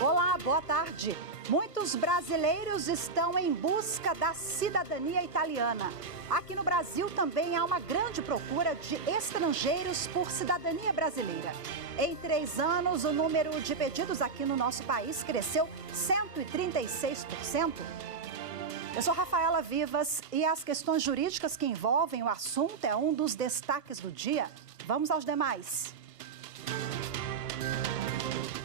Olá, boa tarde. Muitos brasileiros estão em busca da cidadania italiana. Aqui no Brasil também há uma grande procura de estrangeiros por cidadania brasileira. Em 3 anos, o número de pedidos aqui no nosso país cresceu 136%. Eu sou Rafaela Vivas e as questões jurídicas que envolvem o assunto é um dos destaques do dia. Vamos aos demais.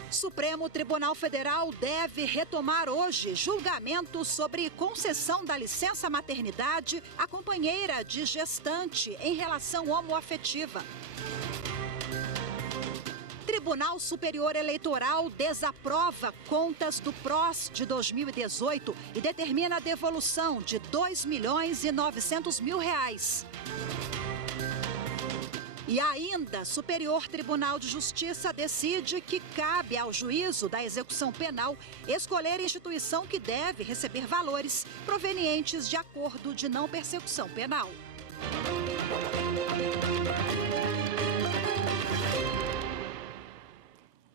Supremo Tribunal Federal deve retomar hoje julgamento sobre concessão da licença maternidade à companheira de gestante em relação homoafetiva. Tribunal Superior Eleitoral desaprova contas do PROS de 2018 e determina a devolução de R$ 2.900.000. E ainda, Superior Tribunal de Justiça decide que cabe ao juízo da execução penal escolher a instituição que deve receber valores provenientes de acordo de não persecução penal.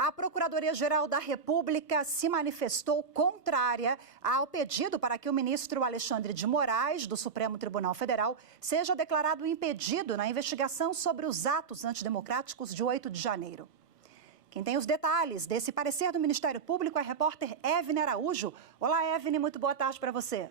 A Procuradoria-Geral da República se manifestou contrária ao pedido para que o ministro Alexandre de Moraes, do Supremo Tribunal Federal, seja declarado impedido na investigação sobre os atos antidemocráticos de 8 de janeiro. Quem tem os detalhes desse parecer do Ministério Público é a repórter Evne Araújo. Olá, Evne, muito boa tarde para você.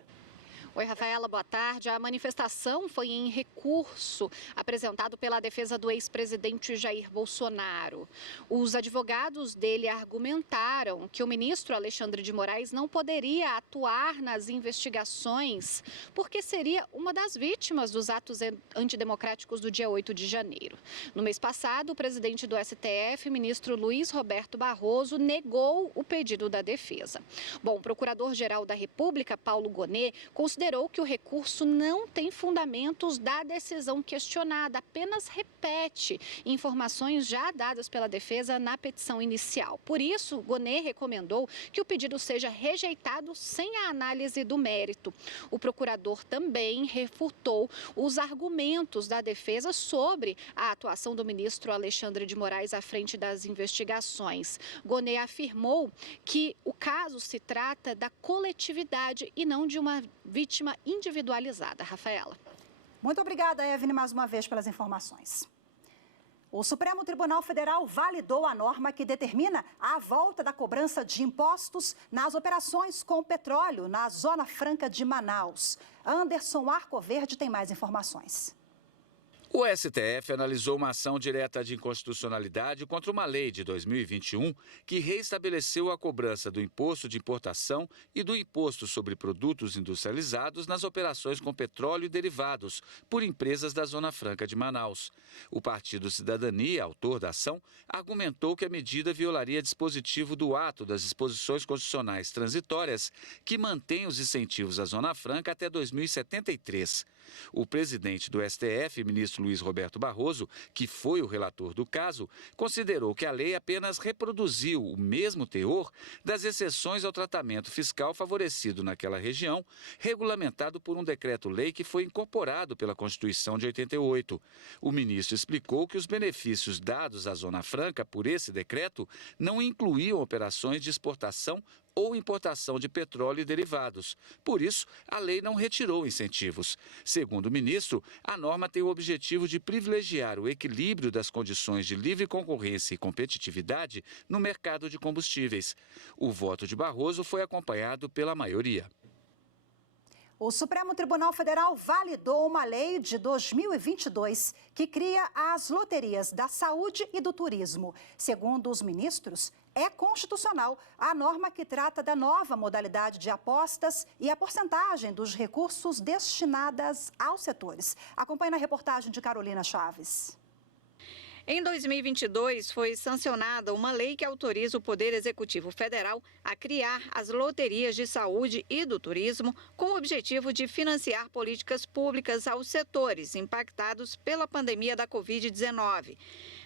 Oi, Rafaela, boa tarde. A manifestação foi em recurso apresentado pela defesa do ex-presidente Jair Bolsonaro. Os advogados dele argumentaram que o ministro Alexandre de Moraes não poderia atuar nas investigações porque seria uma das vítimas dos atos antidemocráticos do dia 8 de janeiro. No mês passado, o presidente do STF, ministro Luiz Roberto Barroso, negou o pedido da defesa. Bom, o procurador-geral da República, Paulo Gonet, considerou que o recurso não tem fundamentos da decisão questionada, apenas repete informações já dadas pela defesa na petição inicial. Por isso, Gonet recomendou que o pedido seja rejeitado sem a análise do mérito. O procurador também refutou os argumentos da defesa sobre a atuação do ministro Alexandre de Moraes à frente das investigações. Gonet afirmou que o caso se trata da coletividade e não de uma vítima individualizada. Rafaela. Muito obrigada, Evne, mais uma vez pelas informações. O Supremo Tribunal Federal validou a norma que determina a volta da cobrança de impostos nas operações com petróleo na Zona Franca de Manaus. Anderson Arcoverde tem mais informações. O STF analisou uma ação direta de inconstitucionalidade contra uma lei de 2021 que reestabeleceu a cobrança do imposto de importação e do imposto sobre produtos industrializados nas operações com petróleo e derivados por empresas da Zona Franca de Manaus. O Partido Cidadania, autor da ação, argumentou que a medida violaria dispositivo do ato das disposições constitucionais transitórias que mantém os incentivos à Zona Franca até 2073. O presidente do STF, ministro Luiz Roberto Barroso, que foi o relator do caso, considerou que a lei apenas reproduziu o mesmo teor das exceções ao tratamento fiscal favorecido naquela região, regulamentado por um decreto-lei que foi incorporado pela Constituição de 88. O ministro explicou que os benefícios dados à Zona Franca por esse decreto não incluíam operações de exportação ou importação de petróleo e derivados. Por isso, a lei não retirou incentivos. Segundo o ministro, a norma tem o objetivo de privilegiar o equilíbrio das condições de livre concorrência e competitividade no mercado de combustíveis. O voto de Barroso foi acompanhado pela maioria. O Supremo Tribunal Federal validou uma lei de 2022 que cria as loterias da saúde e do turismo. Segundo os ministros, é constitucional a norma que trata da nova modalidade de apostas e a porcentagem dos recursos destinadas aos setores. Acompanhe na reportagem de Carolina Chaves. Em 2022, foi sancionada uma lei que autoriza o Poder Executivo Federal a criar as loterias de saúde e do turismo com o objetivo de financiar políticas públicas aos setores impactados pela pandemia da Covid-19.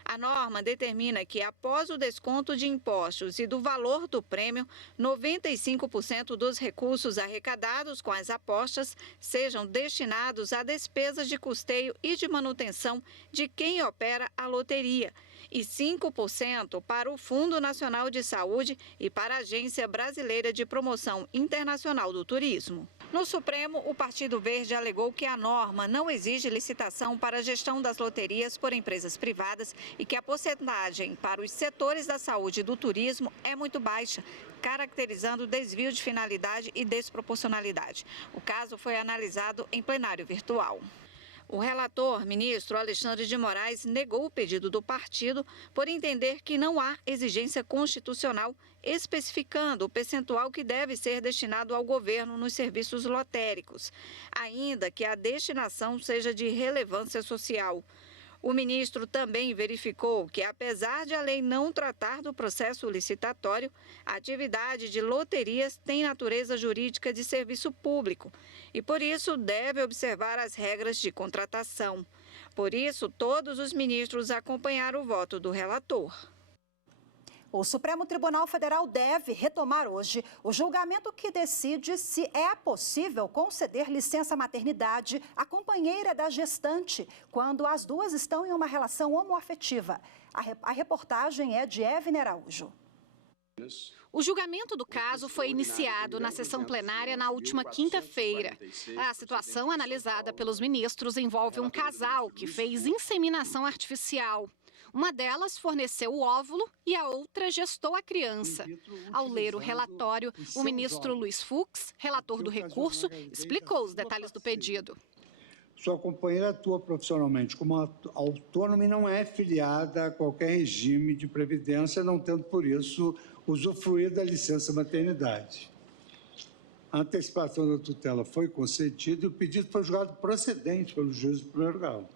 A norma determina que, após o desconto de impostos e do valor do prêmio, 95% dos recursos arrecadados com as apostas sejam destinados a despesas de custeio e de manutenção de quem opera a loteria, e 5% para o Fundo Nacional de Saúde e para a Agência Brasileira de Promoção Internacional do Turismo. No Supremo, o Partido Verde alegou que a norma não exige licitação para a gestão das loterias por empresas privadas e que a porcentagem para os setores da saúde e do turismo é muito baixa, caracterizando desvio de finalidade e desproporcionalidade. O caso foi analisado em plenário virtual. O relator, ministro Alexandre de Moraes, negou o pedido do partido por entender que não há exigência constitucional especificando o percentual que deve ser destinado ao governo nos serviços lotéricos, ainda que a destinação seja de relevância social. O ministro também verificou que, apesar de a lei não tratar do processo licitatório, a atividade de loterias tem natureza jurídica de serviço público e, por isso, deve observar as regras de contratação. Por isso, todos os ministros acompanharam o voto do relator. O Supremo Tribunal Federal deve retomar hoje o julgamento que decide se é possível conceder licença maternidade à companheira da gestante quando as duas estão em uma relação homoafetiva. A reportagem é de Evne Araújo. O julgamento do caso foi iniciado na sessão plenária na última quinta-feira. A situação analisada pelos ministros envolve um casal que fez inseminação artificial. Uma delas forneceu o óvulo e a outra gestou a criança. Ao ler o relatório, o ministro Luiz Fux, relator do recurso, explicou os detalhes do pedido. Sua companheira atua profissionalmente como autônoma e não é filiada a qualquer regime de previdência, não tendo, por isso, usufruir da licença maternidade. A antecipação da tutela foi concedida e o pedido foi julgado procedente pelo juiz do primeiro grau.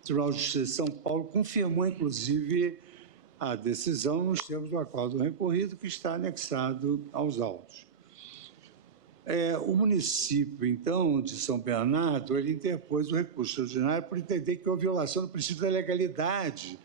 O Tribunal de Justiça de São Paulo confirmou, inclusive, a decisão nos termos do acordo recorrido, que está anexado aos autos. O município, então, de São Bernardo, ele interpôs o recurso extraordinário por entender que houve violação do princípio da legalidade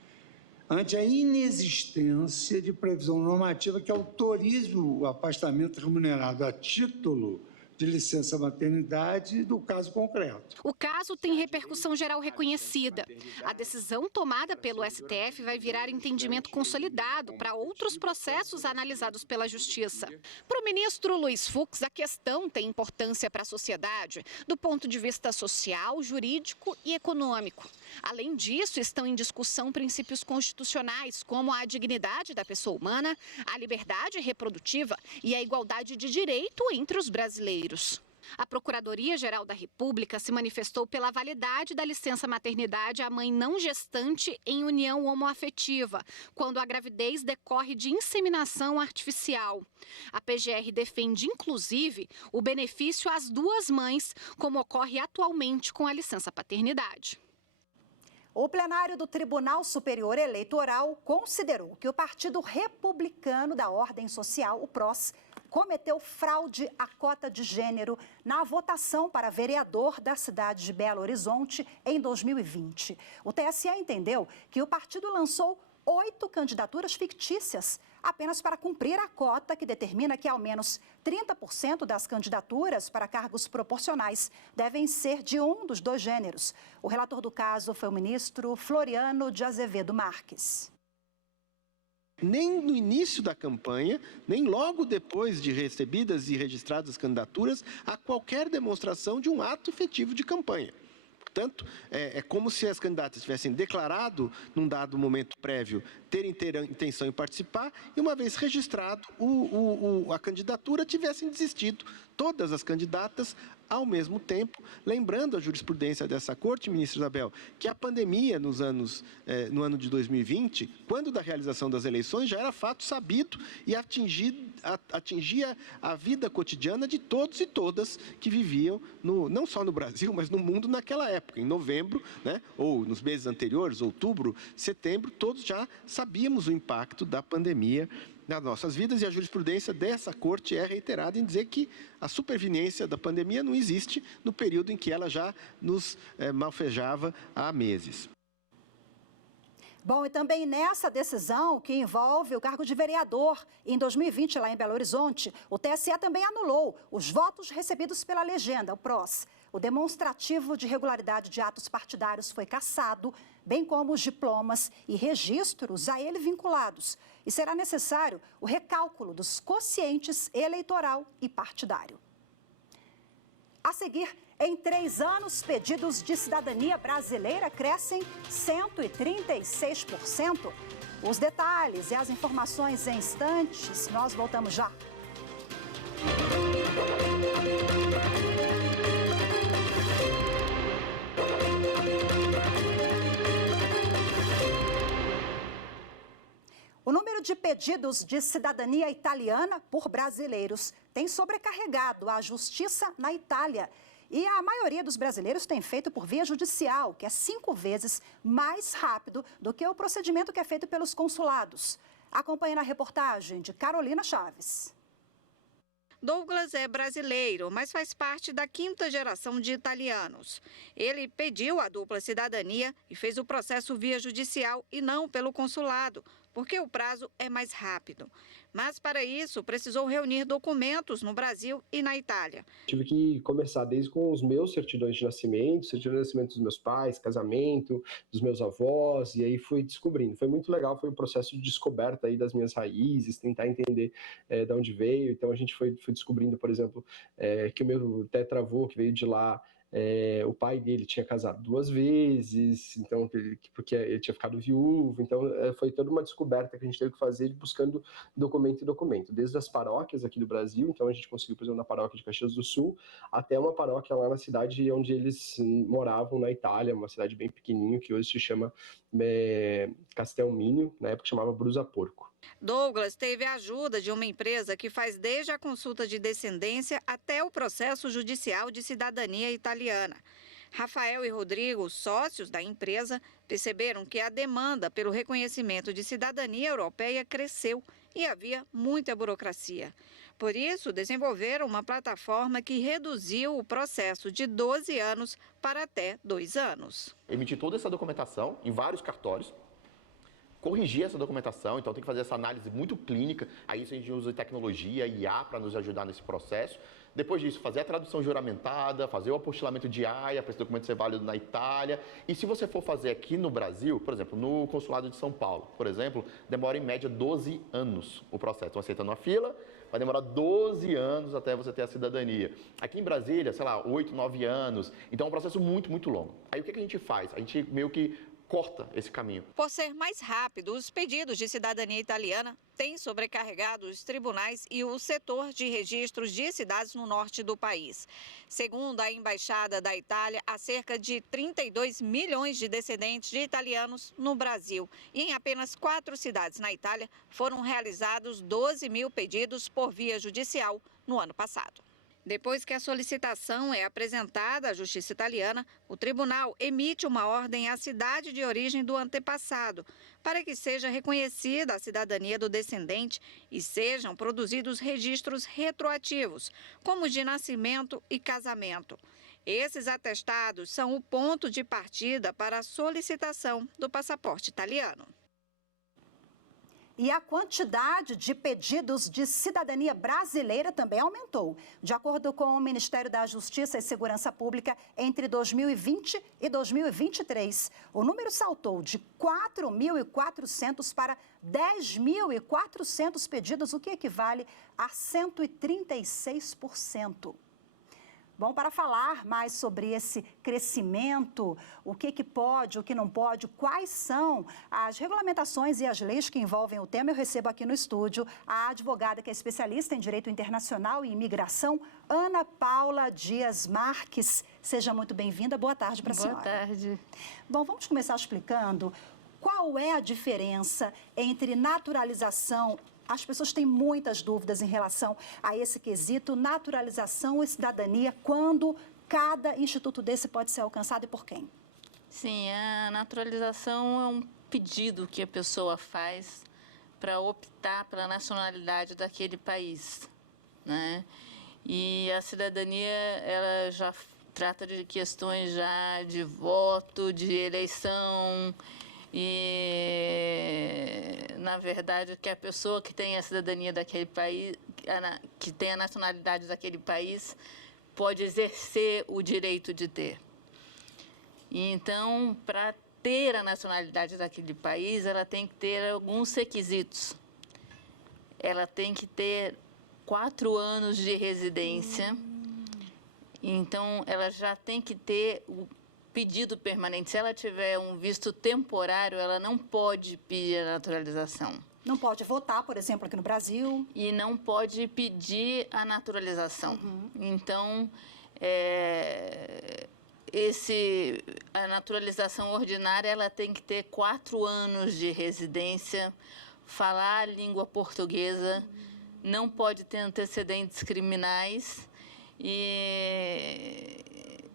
ante a inexistência de previsão normativa que autorize o afastamento remunerado a título de licença maternidade do caso concreto. O caso tem repercussão geral reconhecida. A decisão tomada pelo STF vai virar entendimento consolidado para outros processos analisados pela Justiça. Para o ministro Luiz Fux, a questão tem importância para a sociedade do ponto de vista social, jurídico e econômico. Além disso, estão em discussão princípios constitucionais como a dignidade da pessoa humana, a liberdade reprodutiva e a igualdade de direito entre os brasileiros. A Procuradoria-Geral da República se manifestou pela validade da licença maternidade à mãe não gestante em união homoafetiva, quando a gravidez decorre de inseminação artificial. A PGR defende, inclusive, o benefício às duas mães, como ocorre atualmente com a licença paternidade. O plenário do Tribunal Superior Eleitoral considerou que o Partido Republicano da Ordem Social, o PROS, cometeu fraude à cota de gênero na votação para vereador da cidade de Belo Horizonte em 2020. O TSE entendeu que o partido lançou 8 candidaturas fictícias apenas para cumprir a cota que determina que ao menos 30% das candidaturas para cargos proporcionais devem ser de um dos dois gêneros. O relator do caso foi o ministro Floriano de Azevedo Marques. Nem no início da campanha, nem logo depois de recebidas e registradas as candidaturas, há qualquer demonstração de um ato efetivo de campanha. Portanto, é como se as candidatas tivessem declarado, num dado momento prévio, terem intenção em participar, e uma vez registrado a candidatura, tivessem desistido todas as candidatas ao mesmo tempo, lembrando a jurisprudência dessa Corte, ministra Isabel, que a pandemia no ano de 2020, quando da realização das eleições, já era fato sabido e atingia a vida cotidiana de todos e todas que viviam, não só no Brasil, mas no mundo naquela época. Em novembro, ou nos meses anteriores, outubro, setembro, todos já sabíamos o impacto da pandemia nas nossas vidas, e a jurisprudência dessa Corte é reiterada em dizer que a superveniência da pandemia não existe no período em que ela já nos malfejava há meses. Bom, e também nessa decisão que envolve o cargo de vereador, em 2020, lá em Belo Horizonte, o TSE também anulou os votos recebidos pela legenda, o PROS. O demonstrativo de regularidade de atos partidários foi cassado, bem como os diplomas e registros a ele vinculados. E será necessário o recálculo dos quocientes eleitoral e partidário. A seguir, em 3 anos, pedidos de cidadania brasileira crescem 136%. Os detalhes e as informações em instantes, nós voltamos já. O número de pedidos de cidadania italiana por brasileiros tem sobrecarregado a justiça na Itália. E a maioria dos brasileiros tem feito por via judicial, que é 5 vezes mais rápido do que o procedimento que é feito pelos consulados. Acompanhe na reportagem de Carolina Chaves. Douglas é brasileiro, mas faz parte da 5ª geração de italianos. Ele pediu a dupla cidadania e fez o processo via judicial e não pelo consulado, porque o prazo é mais rápido. Mas, para isso, precisou reunir documentos no Brasil e na Itália. Tive que começar desde com os meus certidões de nascimento dos meus pais, casamento, dos meus avós, e aí fui descobrindo. Foi muito legal, foi um processo de descoberta aí das minhas raízes, tentar entender de onde veio. Então, a gente foi descobrindo, por exemplo, que o meu tetravô, que veio de lá, o pai dele tinha casado 2 vezes, então, porque ele tinha ficado viúvo, então foi toda uma descoberta que a gente teve que fazer buscando documento, desde as paróquias aqui do Brasil, então a gente conseguiu, por exemplo, na paróquia de Caxias do Sul, até uma paróquia lá na cidade onde eles moravam na Itália, uma cidade bem pequenininha, que hoje se chama Castelminho, na época chamava Brusaporco. Douglas teve a ajuda de uma empresa que faz desde a consulta de descendência até o processo judicial de cidadania italiana. Rafael e Rodrigo, sócios da empresa, perceberam que a demanda pelo reconhecimento de cidadania europeia cresceu e havia muita burocracia. Por isso, desenvolveram uma plataforma que reduziu o processo de 12 anos para até 2 anos. Emitir toda essa documentação em vários cartórios, corrigir essa documentação, então tem que fazer essa análise muito clínica, aí isso a gente usa tecnologia, IA, para nos ajudar nesse processo. Depois disso, fazer a tradução juramentada, fazer o apostilamento de AIA, para esse documento ser válido na Itália. E se você for fazer aqui no Brasil, por exemplo, no Consulado de São Paulo, por exemplo, demora em média 12 anos o processo. Então, aceitando uma fila, vai demorar 12 anos até você ter a cidadania. Aqui em Brasília, sei lá, 8, 9 anos. Então, é um processo muito, muito longo. Aí, o que a gente faz? A gente meio que corta esse caminho. Por ser mais rápido, os pedidos de cidadania italiana têm sobrecarregado os tribunais e o setor de registros de cidades no norte do país. Segundo a Embaixada da Itália, há cerca de 32 milhões de descendentes de italianos no Brasil. E em apenas 4 cidades na Itália foram realizados 12 mil pedidos por via judicial no ano passado. Depois que a solicitação é apresentada à Justiça Italiana, o tribunal emite uma ordem à cidade de origem do antepassado, para que seja reconhecida a cidadania do descendente e sejam produzidos registros retroativos, como os de nascimento e casamento. Esses atestados são o ponto de partida para a solicitação do passaporte italiano. E a quantidade de pedidos de cidadania brasileira também aumentou. De acordo com o Ministério da Justiça e Segurança Pública, entre 2020 e 2023, o número saltou de 4.400 para 10.400 pedidos, o que equivale a 136%. Bom, para falar mais sobre esse crescimento, o que pode, o que não pode, quais são as regulamentações e as leis que envolvem o tema, eu recebo aqui no estúdio a advogada que é especialista em Direito Internacional e Imigração, Ana Paula Dias Marques. Seja muito bem-vinda. Boa tarde para a senhora. Boa tarde. Bom, vamos começar explicando qual é a diferença entre naturalização. As pessoas têm muitas dúvidas em relação a esse quesito, naturalização e cidadania, quando cada instituto desse pode ser alcançado e por quem? Sim, a naturalização é um pedido que a pessoa faz para optar pela nacionalidade daquele país, né? E a cidadania, ela já trata de questões já de voto, de eleição, E, na verdade, que a pessoa que tem a cidadania daquele país, que tem a nacionalidade daquele país, pode exercer o direito de ter. E, então, para ter a nacionalidade daquele país, ela tem que ter alguns requisitos. Ela tem que ter 4 anos de residência. Então, ela já tem que ter o pedido permanente. Se ela tiver um visto temporário, ela não pode pedir a naturalização. Não pode votar, por exemplo, aqui no Brasil. E não pode pedir a naturalização. Então, a naturalização ordinária, ela tem que ter 4 anos de residência, falar a língua portuguesa, não pode ter antecedentes criminais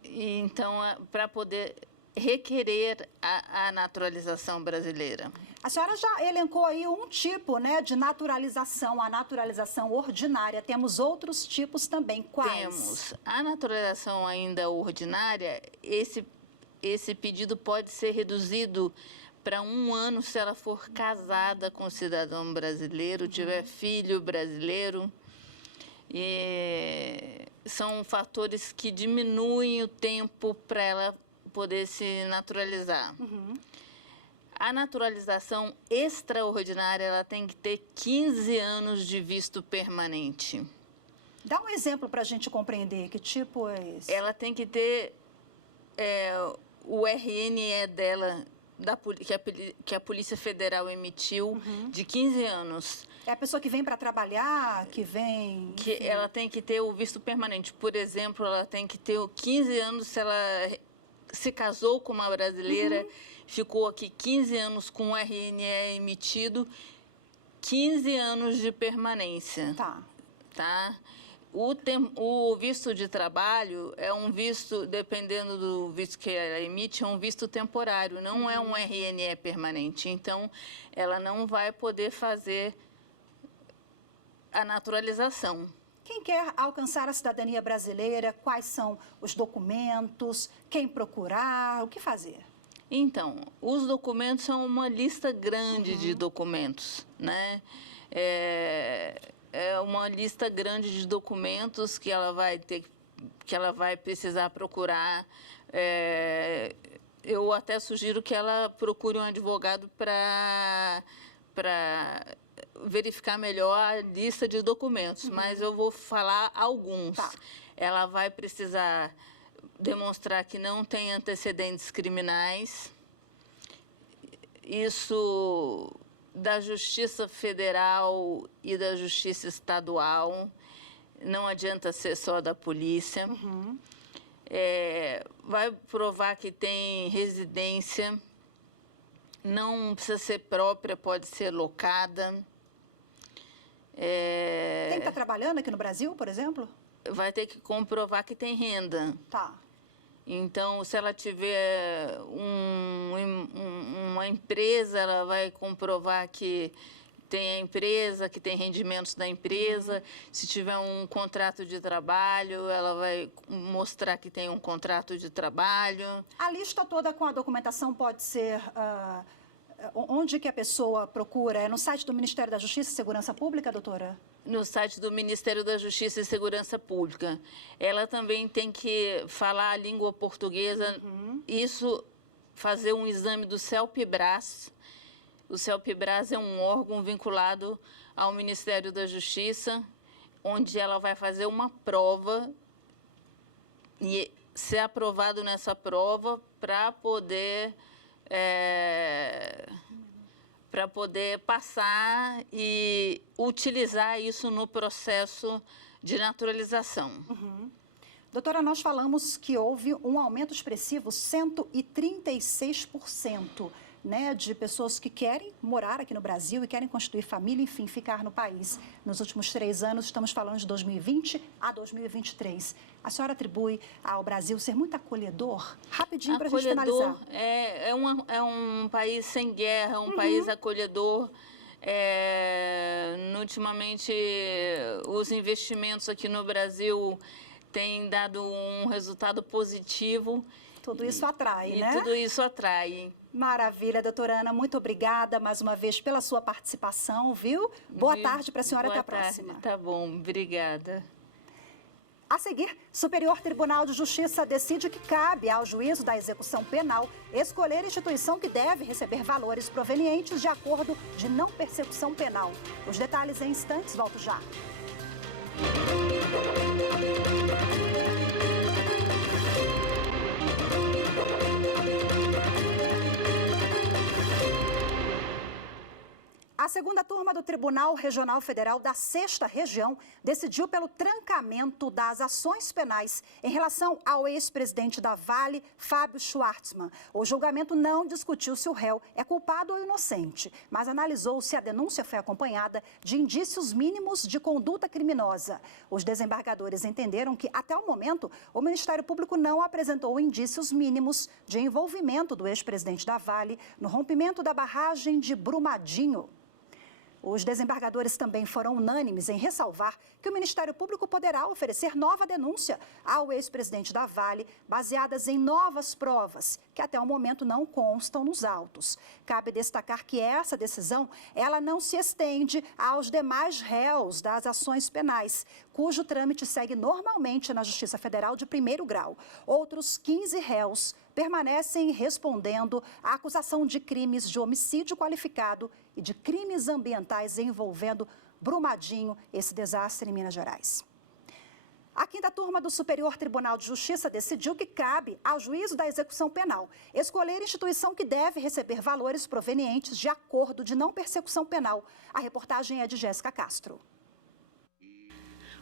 então, para poder requerer a naturalização brasileira. A senhora já elencou aí um tipo, né, de naturalização, a naturalização ordinária. Temos outros tipos também. Quais? Temos. A naturalização ainda ordinária, esse pedido pode ser reduzido para 1 ano se ela for casada com cidadão brasileiro, tiver filho brasileiro. E são fatores que diminuem o tempo para ela poder se naturalizar. A naturalização extraordinária, ela tem que ter 15 anos de visto permanente. Dá um exemplo para a gente compreender. Que tipo é esse? Ela tem que ter o RNE dela, que a Polícia Federal emitiu, de 15 anos. É a pessoa que vem para trabalhar, que vem... Que ela tem que ter o visto permanente. Por exemplo, ela tem que ter 15 anos se ela se casou com uma brasileira, ficou aqui 15 anos com o RNE emitido, 15 anos de permanência. Tá? O visto de trabalho é um visto, dependendo do visto que ela emite, é um visto temporário, não é um RNE permanente. Então, ela não vai poder fazer a naturalização. Quem quer alcançar a cidadania brasileira, quais são os documentos, quem procurar, o que fazer? Então, os documentos são uma lista grande de documentos, né? É uma lista grande de documentos que ela vai precisar procurar. Eu até sugiro que ela procure um advogado para verificar melhor a lista de documentos, mas eu vou falar alguns. Ela vai precisar demonstrar que não tem antecedentes criminais. Isso da Justiça Federal e da Justiça Estadual. Não adianta ser só da polícia. Vai provar que tem residência. Não precisa ser própria, pode ser locada. Tem que estar trabalhando aqui no Brasil, por exemplo? Vai ter que comprovar que tem renda. Então, se ela tiver uma empresa, ela vai comprovar que tem a empresa, que tem rendimentos da empresa. Se tiver um contrato de trabalho, ela vai mostrar que tem um contrato de trabalho. A lista toda com a documentação pode ser... onde que a pessoa procura? É no site do Ministério da Justiça e Segurança Pública, doutora? No site do Ministério da Justiça e Segurança Pública. Ela também tem que falar a língua portuguesa. Isso, fazer um exame do CELPE-BRAS. O CELPE-BRAS é um órgão vinculado ao Ministério da Justiça, onde ela vai fazer uma prova e ser aprovado nessa prova para poder passar e utilizar isso no processo de naturalização. Doutora, nós falamos que houve um aumento expressivo, 136%, né, de pessoas que querem morar aqui no Brasil e querem constituir família, enfim, ficar no país. Nos últimos 3 anos, estamos falando de 2020 a 2023. A senhora atribui ao Brasil ser muito acolhedor? Rapidinho para a gente finalizar. É um país sem guerra, um país acolhedor. Ultimamente, os investimentos aqui no Brasil têm dado um resultado positivo Tudo isso atrai, né? Tudo isso atrai. Maravilha, doutora Ana, muito obrigada mais uma vez pela sua participação, viu? Boa tarde para a senhora, até a próxima. Tá bom, obrigada. A seguir, Superior Tribunal de Justiça decide que cabe ao juízo da execução penal escolher a instituição que deve receber valores provenientes de acordo de não persecução penal. Os detalhes em instantes, volto já. A segunda turma do Tribunal Regional Federal da 6ª Região decidiu pelo trancamento das ações penais em relação ao ex-presidente da Vale, Fábio Schwartzman. O julgamento não discutiu se o réu é culpado ou inocente, mas analisou se a denúncia foi acompanhada de indícios mínimos de conduta criminosa. Os desembargadores entenderam que, até o momento, o Ministério Público não apresentou indícios mínimos de envolvimento do ex-presidente da Vale no rompimento da barragem de Brumadinho. Os desembargadores também foram unânimes em ressalvar que o Ministério Público poderá oferecer nova denúncia ao ex-presidente da Vale, baseadas em novas provas, que até o momento não constam nos autos. Cabe destacar que essa decisão, ela não se estende aos demais réus das ações penais, cujo trâmite segue normalmente na Justiça Federal de primeiro grau. Outros 15 réus permanecem respondendo à acusação de crimes de homicídio qualificado e de crimes ambientais envolvendo Brumadinho, esse desastre em Minas Gerais. A quinta turma do Superior Tribunal de Justiça decidiu que cabe ao juízo da execução penal escolher a instituição que deve receber valores provenientes de acordo de não persecução penal. A reportagem é de Jéssica Castro.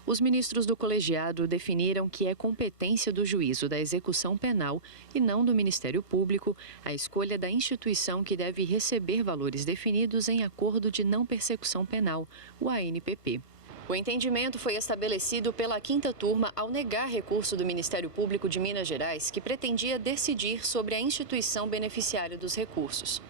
Os ministros do colegiado definiram que é competência do juízo da execução penal e não do Ministério Público a escolha da instituição que deve receber valores definidos em acordo de não persecução penal, o ANPP. O entendimento foi estabelecido pela quinta turma ao negar recurso do Ministério Público de Minas Gerais, que pretendia decidir sobre a instituição beneficiária dos recursos.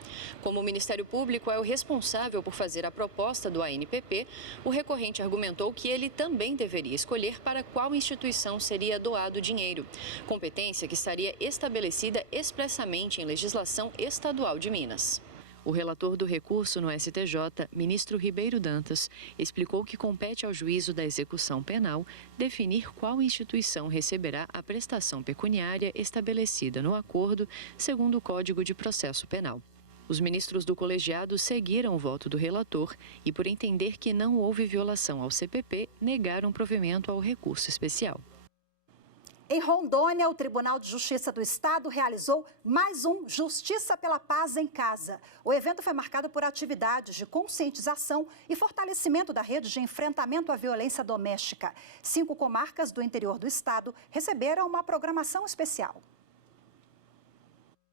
Como o Ministério Público é o responsável por fazer a proposta do ANPP, o recorrente argumentou que ele também deveria escolher para qual instituição seria doado o dinheiro, competência que estaria estabelecida expressamente em legislação estadual de Minas. O relator do recurso no STJ, ministro Ribeiro Dantas, explicou que compete ao juízo da execução penal definir qual instituição receberá a prestação pecuniária estabelecida no acordo, segundo o Código de Processo Penal. Os ministros do colegiado seguiram o voto do relator e, por entender que não houve violação ao CPP, negaram provimento ao recurso especial. Em Rondônia, o Tribunal de Justiça do Estado realizou mais um Justiça pela Paz em Casa. O evento foi marcado por atividades de conscientização e fortalecimento da rede de enfrentamento à violência doméstica. 5 comarcas do interior do estado receberam uma programação especial.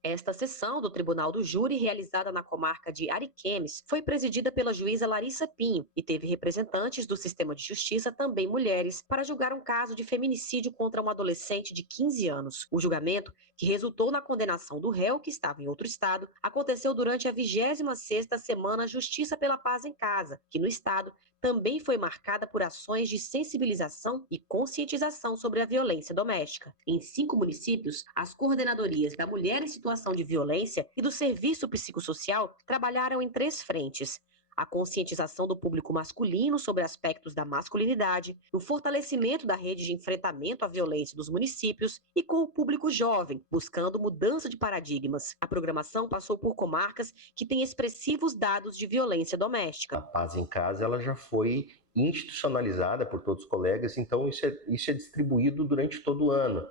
Esta sessão do Tribunal do Júri, realizada na comarca de Ariquemes, foi presidida pela juíza Larissa Pinho e teve representantes do sistema de justiça, também mulheres, para julgar um caso de feminicídio contra um adolescente de 15 anos. O julgamento, que resultou na condenação do réu, que estava em outro estado, aconteceu durante a 26ª Semana Justiça pela Paz em Casa, que no estado também foi marcada por ações de sensibilização e conscientização sobre a violência doméstica. Em 5 municípios, as coordenadorias da Mulher em Situação de Violência e do Serviço Psicossocial trabalharam em 3 frentes: a conscientização do público masculino sobre aspectos da masculinidade, o fortalecimento da rede de enfrentamento à violência dos municípios e com o público jovem, buscando mudança de paradigmas. A programação passou por comarcas que têm expressivos dados de violência doméstica. A Paz em Casa ela já foi institucionalizada por todos os colegas, então isso é distribuído durante todo o ano.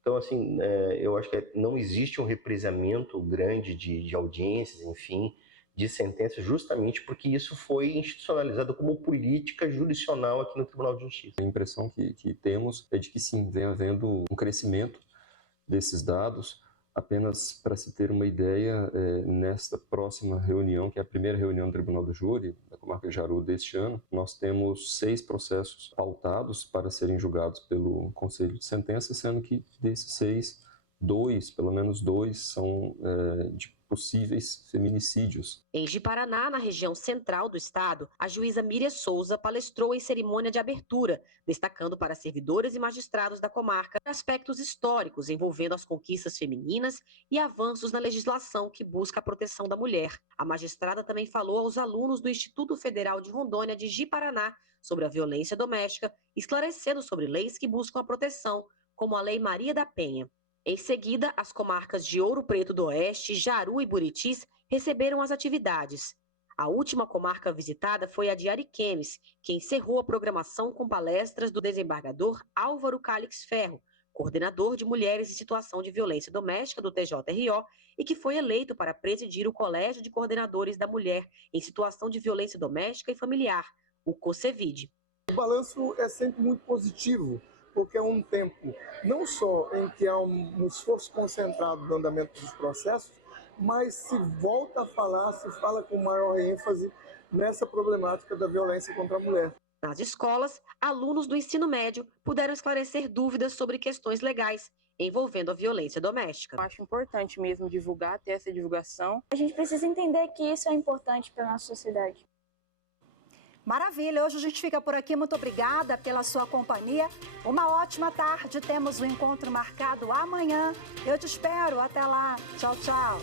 Então, assim, eu acho que não existe um represamento grande de audiências, enfim, de sentença, justamente porque isso foi institucionalizado como política jurisdicional aqui no Tribunal de Justiça. A impressão que temos é de que sim, vem havendo um crescimento desses dados. Apenas para se ter uma ideia, nesta próxima reunião, que é a primeira reunião do Tribunal do Júri, da comarca de Jaru deste ano, nós temos 6 processos pautados para serem julgados pelo Conselho de Sentença, sendo que desses 6, pelo menos dois, são de possíveis feminicídios. Em Ji-Paraná, na região central do estado, a juíza Miriam Souza palestrou em cerimônia de abertura, destacando para servidores e magistrados da comarca aspectos históricos envolvendo as conquistas femininas e avanços na legislação que busca a proteção da mulher. A magistrada também falou aos alunos do Instituto Federal de Rondônia de Ji-Paraná sobre a violência doméstica, esclarecendo sobre leis que buscam a proteção, como a Lei Maria da Penha. Em seguida, as comarcas de Ouro Preto do Oeste, Jaru e Buritis receberam as atividades. A última comarca visitada foi a de Ariquemes, que encerrou a programação com palestras do desembargador Álvaro Calix Ferro, coordenador de mulheres em situação de violência doméstica do TJRO e que foi eleito para presidir o Colégio de Coordenadores da Mulher em situação de violência doméstica e familiar, o COSEVID. O balanço é sempre muito positivo, porque é um tempo não só em que há um esforço concentrado no andamento dos processos, mas se volta a falar, se fala com maior ênfase nessa problemática da violência contra a mulher. Nas escolas, alunos do ensino médio puderam esclarecer dúvidas sobre questões legais envolvendo a violência doméstica. Eu acho importante mesmo divulgar, ter essa divulgação. A gente precisa entender que isso é importante para a nossa sociedade. Maravilha, hoje a gente fica por aqui, muito obrigada pela sua companhia. Uma ótima tarde, temos um encontro marcado amanhã. Eu te espero, até lá. Tchau, tchau.